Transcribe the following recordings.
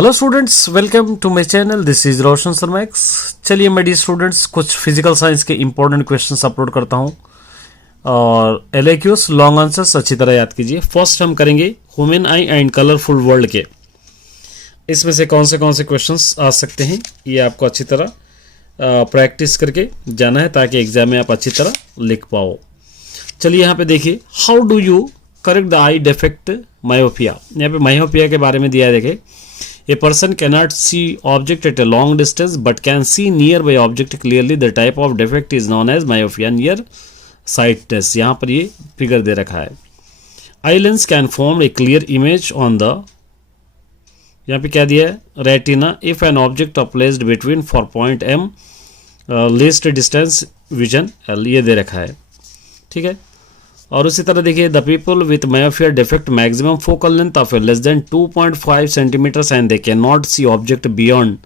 Hello students, welcome to my channel. This is Roshan Sharma एक्स। चलिए मैं डी स्टूडेंट्स कुछ फिजिकल साइंस के इंपॉर्टेंट क्वेश्चंस अपलोड करता हूं और एलएक्यूज लॉन्ग आंसर्स अच्छी तरह याद कीजिए। फर्स्ट हम करेंगे human I and colourful world के। इसमें से कौन से क्वेश्चंस आ सकते हैं ये आपको अच्छी तरह प्रैक्टिस करके जाना है ताकि एग्जाम में आप अच्छी तरह लिख पाओ। चलिए यहाँ पे देखिए, how do you correct the I defect myopia. यहाँ पे मायोपिया के बारे में दिया है। देखिए, A person cannot see object at a long distance but can see nearby object clearly. The type of defect is known as myopia, near sightedness. यहाँ पर ये फिगर दे रखा है। Eye lens can form a clear image on the, यहाँ पे क्या दिया है, retina if an object are placed between 4 point m least distance vision L, ये दे रखा है। ठीक है। और उसी तरह देखिए, the people with myopia defect maximum focal length of less than 2.5 centimetres and they can not see object beyond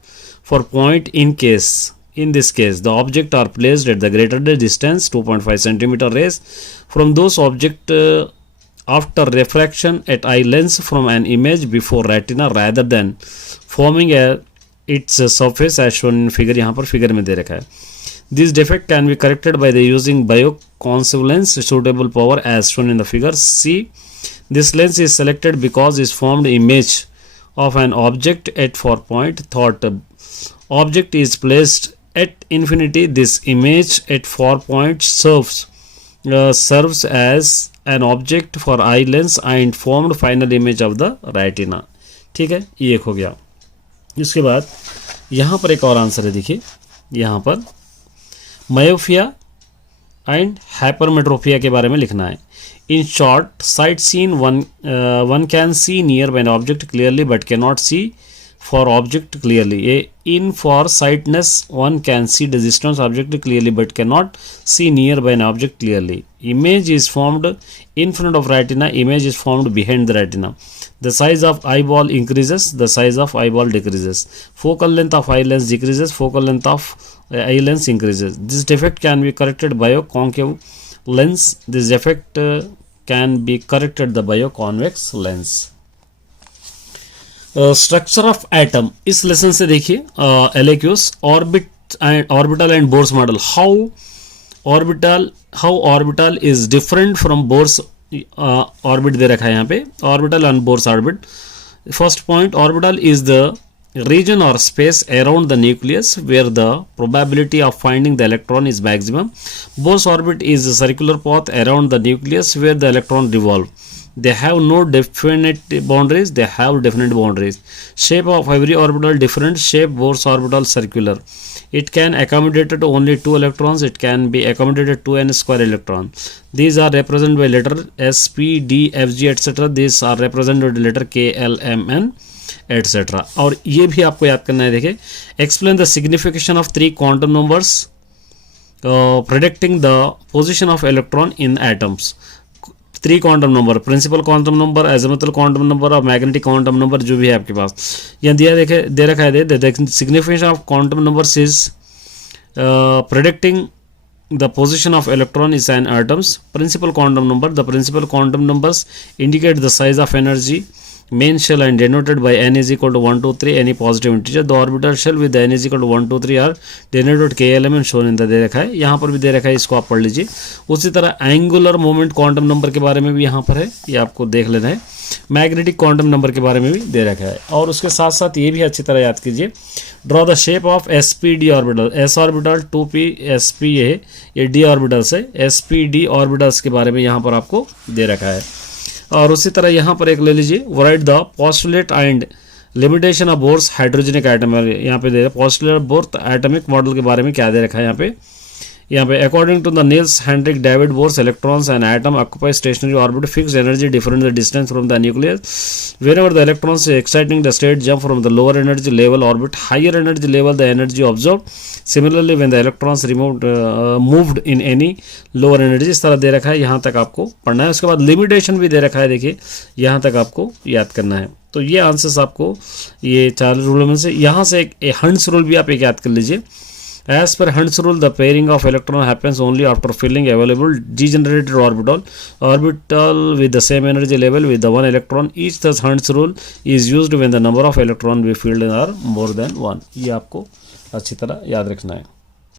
far point in this case the object are placed at the greater distance 2.5 centimeter rays from those object after refraction at eye lens from an image before retina rather than forming its surface as shown in figure। यहाँ पर figure में दे रखा है। This defect can be corrected by the using bioconcave lens suitable power as shown in the figure C. This lens is selected because it formed image of an object at 4 point. Thought object is placed at infinity. This image at 4 point serves as an object for eye lens and formed final image of the retina. ठीक है, ये एक हो गया। इसके बाद यहाँ पर एक और आंसर है। देखिए, यहाँ पर मायोपिया एंड हाइपरमेट्रोपिया के बारे में लिखना है। In short sight seen one can see nearby an object clearly but can not see far object clearly. ये in far sightedness one can see the distance object clearly but can not see nearby an object clearly. Image is formed in front of retina, image is formed behind the retina. The size of eyeball increases, the size of eyeball decreases. Focal length of eye lens decreases, focal length of eye lens increases. This defect can be corrected by a concave lens. This defect can be corrected by a convex lens. Structure of atom, इस lesson से देखिए LAQs orbital and Bohr's model. How orbital is different from Bohr's orbit दे रखा है यहाँ पे, orbital and Bohr's orbit. First point, orbital is the region or space around the nucleus where the probability of finding the electron is maximum. Bohr's orbit is a circular path around the nucleus where the electron revolve. They have no definite boundaries, they have definite boundaries. Shape of every orbital different shape. Bohr's orbital circular. It can accommodate only 2 electrons. It can be accommodated 2n square electron. These are represented by letter S, P, D, F, G, etc. These are represented by letter K, L, M, N, etc. और ये भी आपको याद करना है। देखिए, explain the signification of 3 quantum numbers predicting the position of electron in atoms. 3 quantum number, principal quantum number, azimuthal quantum number और magnetic quantum number जो भी है आपके पास यहाँ दिया दे रखा है। The signification of quantum numbers is predicting the position of electron is an atoms. Principal quantum number, the principal quantum numbers indicate the size of energy main shell and denoted by n is equal to 1 2 3 any positive integer. The orbital shell with the n is equal to 1 2 3 are denoted k l m and shown in the दे रखा है। यहाँ पर भी दे रखा है, इसको आप पढ़ लीजिए। उसी तरह एंगुलर मोमेंट क्वांटम नंबर के बारे में भी यहाँ पर है, ये आपको देख लेना है। मैग्नेटिक क्वांटम नंबर के बारे में भी दे रखा है। और उसके साथ साथ ये भी अच्छी तरह याद कीजिए, draw the shape of sp d orbital. s orbital 2p sp ये d ऑर्बिटल्स है। sp d ऑर्बिटल्स के बारे में यहाँ पर आपको दे रखा है। और उसी तरह यहाँ पर एक ले लीजिए, write the postulate and limitation of Bohr's hydrogenic atom. यहाँ पे दे रहा है पोस्टुलेट बोर्स एटॉमिक मॉडल के बारे में क्या दे रखा है यहाँ पे according to the Niels Henrik David Bohr's electrons and atom occupy stationary orbit fixed energy different the distance from the nucleus whenever the electrons exciting the state jump from the lower energy level orbit higher energy level the energy observe similarly when the electrons moved in any lower energy. इस तरह दे रखा है, यहाँ तक आपको पढ़ना है। उसके बाद लिमिटेशन भी दे रखा है, देखिए यहाँ तक आपको याद करना है। तो ये आंसर्स आपको ये 4 रूलों में से यहाँ से एक हंट्स रूल भी आप एक याद कर लीजिए। As per Hund's rule, the pairing of electron happens only after filling available degenerated orbital with the same energy level with the one electron each. Thus Hund's rule is used when the number of electron we filled in are more than one. ये आपको अच्छी तरह याद रखना है.